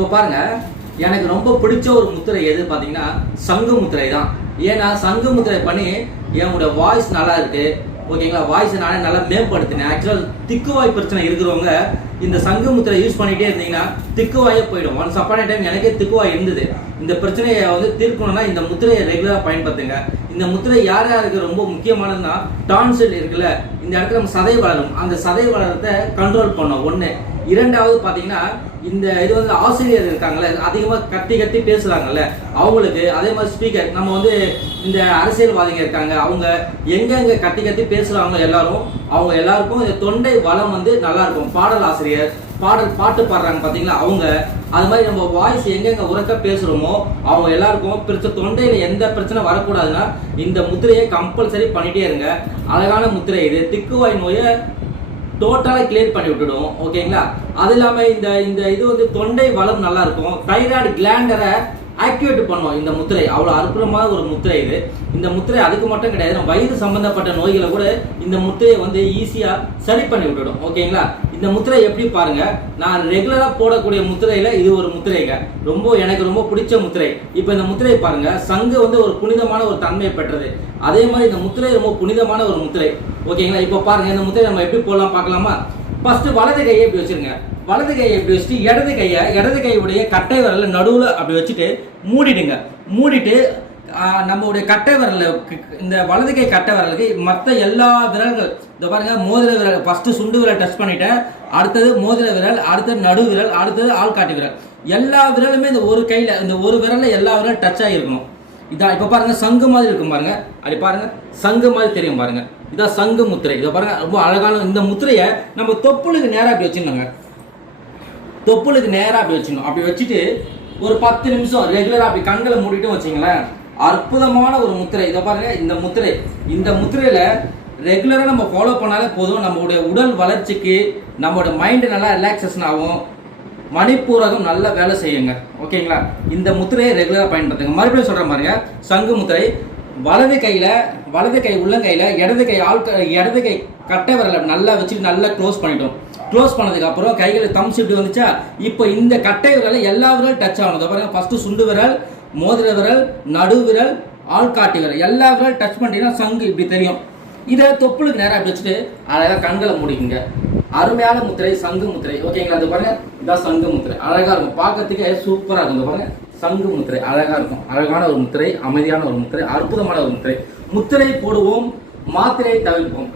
இப்போ பாருங்க, எனக்கு ரொம்ப பிடிச்ச ஒரு முத்திரை எது பார்த்தீங்கன்னா சங்கு முத்திரை தான். ஏன்னா சங்கு முத்திரை பண்ணி என்னோட வாய்ஸ் நல்லா இருக்கு, ஓகேங்களா? வாய்ஸ் நானே நல்லா மேம்படுத்தினேன். ஆக்சுவலாக திக்குவாய் பிரச்சனை இருக்கிறவங்க இந்த சங்கு முத்திரை யூஸ் பண்ணிகிட்டே இருந்தீங்கன்னா திக்குவாயே போயிடும். ஒன்ஸ் அப்பான டைம் எனக்கே திக்குவாய் இருந்தது. இந்த பிரச்சனையை வந்து தீர்க்கணும்னா இந்த முத்திரையை ரெகுலராக பயன்படுத்துங்க. இந்த முத்திரை யார் யாருக்கு ரொம்ப முக்கியமானதுன்னா, டான்சில் இருக்குல்ல, இந்த இடத்துல நம்ம சதை வளரும், அந்த சதை வளரத்தை கண்ட்ரோல் பண்ணோம் ஒன்று. இரண்டாவது பார்த்தீங்கன்னா, இந்த இது வந்து ஆசிரியர் இருக்காங்கல்ல, அதிகமாக கத்தி கத்தி பேசுகிறாங்கல்ல அவங்களுக்கு, அதே மாதிரி ஸ்பீக்கர், நம்ம வந்து இந்த அரசியல்வாதிகள் இருக்காங்க, அவங்க எங்கெங்கே கத்தி கத்தி பேசுகிறாங்களோ எல்லாரும், அவங்க எல்லாருக்கும் இந்த தொண்டை வளம் வந்து நல்லா இருக்கும். பாடல் ஆசிரியர், பாட்டு பாடுறாங்க பார்த்தீங்களா அவங்க, அது மாதிரி நம்ம வாய்ஸ் எங்கெங்க உறக்க பேசுகிறோமோ அவங்க எல்லாருக்கும் பிரச்சனை, தொண்டையில் எந்த பிரச்சனை வரக்கூடாதுன்னா இந்த முத்திரையை கம்பல்சரி பண்ணிகிட்டே இருங்க. அழகான முத்திரை இது, திக்குவாய் நோயை டோட்டலாக கிளியர் பண்ணி விட்டுடும், ஓகேங்களா? அது இல்லாமல் இந்த இது வந்து தொண்டை வளம் நல்லா இருக்கும். தைராய்டு கிளாண்டரை ஆக்டிவேட் பண்ணுவோம் இந்த முத்திரை. அவ்வளோ அற்புதமான ஒரு முத்திரை இது. இந்த முத்திரை அதுக்கு மட்டும் கிடையாது, நம்ம வயிறு சம்பந்தப்பட்ட நோய்களை கூட இந்த முத்திரையை வந்து ஈஸியாக சரி பண்ணி விட்டுடும், ஓகேங்களா? இந்த முத்திரை எப்படி பாருங்க, நான் ரெகுலராக போடக்கூடிய முத்திரையில இது ஒரு முத்திரைங்க, எனக்கு ரொம்ப பிடிச்ச முத்திரை. இப்போ இந்த முத்திரை பாருங்க, சங்கு வந்து ஒரு புனிதமான ஒரு தன்மையை பெற்றது. அதே மாதிரி இந்த முத்திரை ரொம்ப புனிதமான ஒரு முத்திரை, ஓகேங்களா? இப்போ பாருங்க, இந்த முத்திரை நம்ம எப்படி போடலாம் பார்க்கலாமா? ஃபர்ஸ்ட் வலது கையை இப்படி வச்சிருங்க. வலது கையை இப்படி வச்சுட்டு இடது கையுடைய கட்டை விரல நடுவில் அப்படி வச்சுட்டு மூடிடுங்க. மூடிட்டு நம்மளுடைய கட்டை விரல, இந்த வலது கை கட்டை விரலுக்கு மற்ற எல்லா விரல்கள், இந்த பாருங்க, மோதிர விரல் ஃபர்ஸ்ட் சுண்டு விரல் டச் பண்ணிட்டேன், அடுத்தது மோதிர விரல், அடுத்தது நடு விரல், அடுத்தது ஆள்காட்டி விரல், எல்லா விரலுமே இந்த ஒரு கையில, இந்த ஒரு விரல்ல எல்லா விரலும் டச் ஆகிருக்கணும். இதான் இப்போ பாருங்க, சங்கு மாதிரி இருக்கும் பாருங்க, அப்படி பாருங்க, சங்கு மாதிரி தெரியும் பாருங்க, இதான் சங்கு முத்திரை. இதை பாருங்க, ரொம்ப அழகான இந்த முத்திரையை நம்ம தொப்புளுக்கு நேராக அப்படி வச்சுருந்தாங்க, தொப்புளுக்கு நேராக அப்படி வச்சுக்கணும். அப்படி வச்சுட்டு ஒரு 10 நிமிஷம் ரெகுலராக அப்படி கண்களை மூடிட்டு வச்சிங்களேன், அற்புதமான ஒரு முத்திரை. இதை பாருங்க, இந்த முத்திரையில ரெகுலராக நம்ம ஃபாலோ பண்ணாலே போதும், நம்மளுடைய உடல் வளர்ச்சிக்கு, நம்மளோட மைண்டு நல்லா ரிலாக்ஸேஷன் ஆகும், மணிப்பூரகம் நல்ல வேலை செய்யுங்க, ஓகேங்களா? இந்த முத்திரையை ரெகுலராக பயன்படுத்துங்க. மறுபடியும் சொல்கிறேன் பாருங்க, சங்கு முத்திரை வலது கை உள்ளங்கையில், இடது கை கட்டை விரலை நல்லா வச்சுட்டு நல்லா க்ளோஸ் பண்ணிட்டோம். க்ளோஸ் பண்ணதுக்கு அப்புறம் கைகளை தம் ஷிஃப்ட் வந்துச்சா, இப்போ இந்த கட்டை விரலை எல்லா விரலும் டச் ஆகணும். பாருங்க, ஃபர்ஸ்ட் சுண்டு விரல், மோதிர விரல், நடு விரல், ஆள்காட்டி விரல், எல்லா விரல் டச் பண்ணிட்டீங்கன்னா சங்கு இப்படி தெரியும். இதை தொப்புளுக்கு நேராக வச்சுட்டு அழகாக கண்களை மூடிக்குங்க. அருமையான முத்திரை, சங்கு முத்திரை, ஓகேங்களா? அது பாருங்க, இதான் சங்கு முத்திரை, அழகா இருக்கும், பார்க்கறதுக்கே சூப்பரா இருக்கும். பாருங்க, சங்கு முத்திரை அழகா இருக்கும், அழகான ஒரு முத்திரை, அமைதியான ஒரு முத்திரை, அற்புதமான ஒரு முத்திரை. முத்திரை போடுவோம், மாத்திரை தவிர்ப்போம்.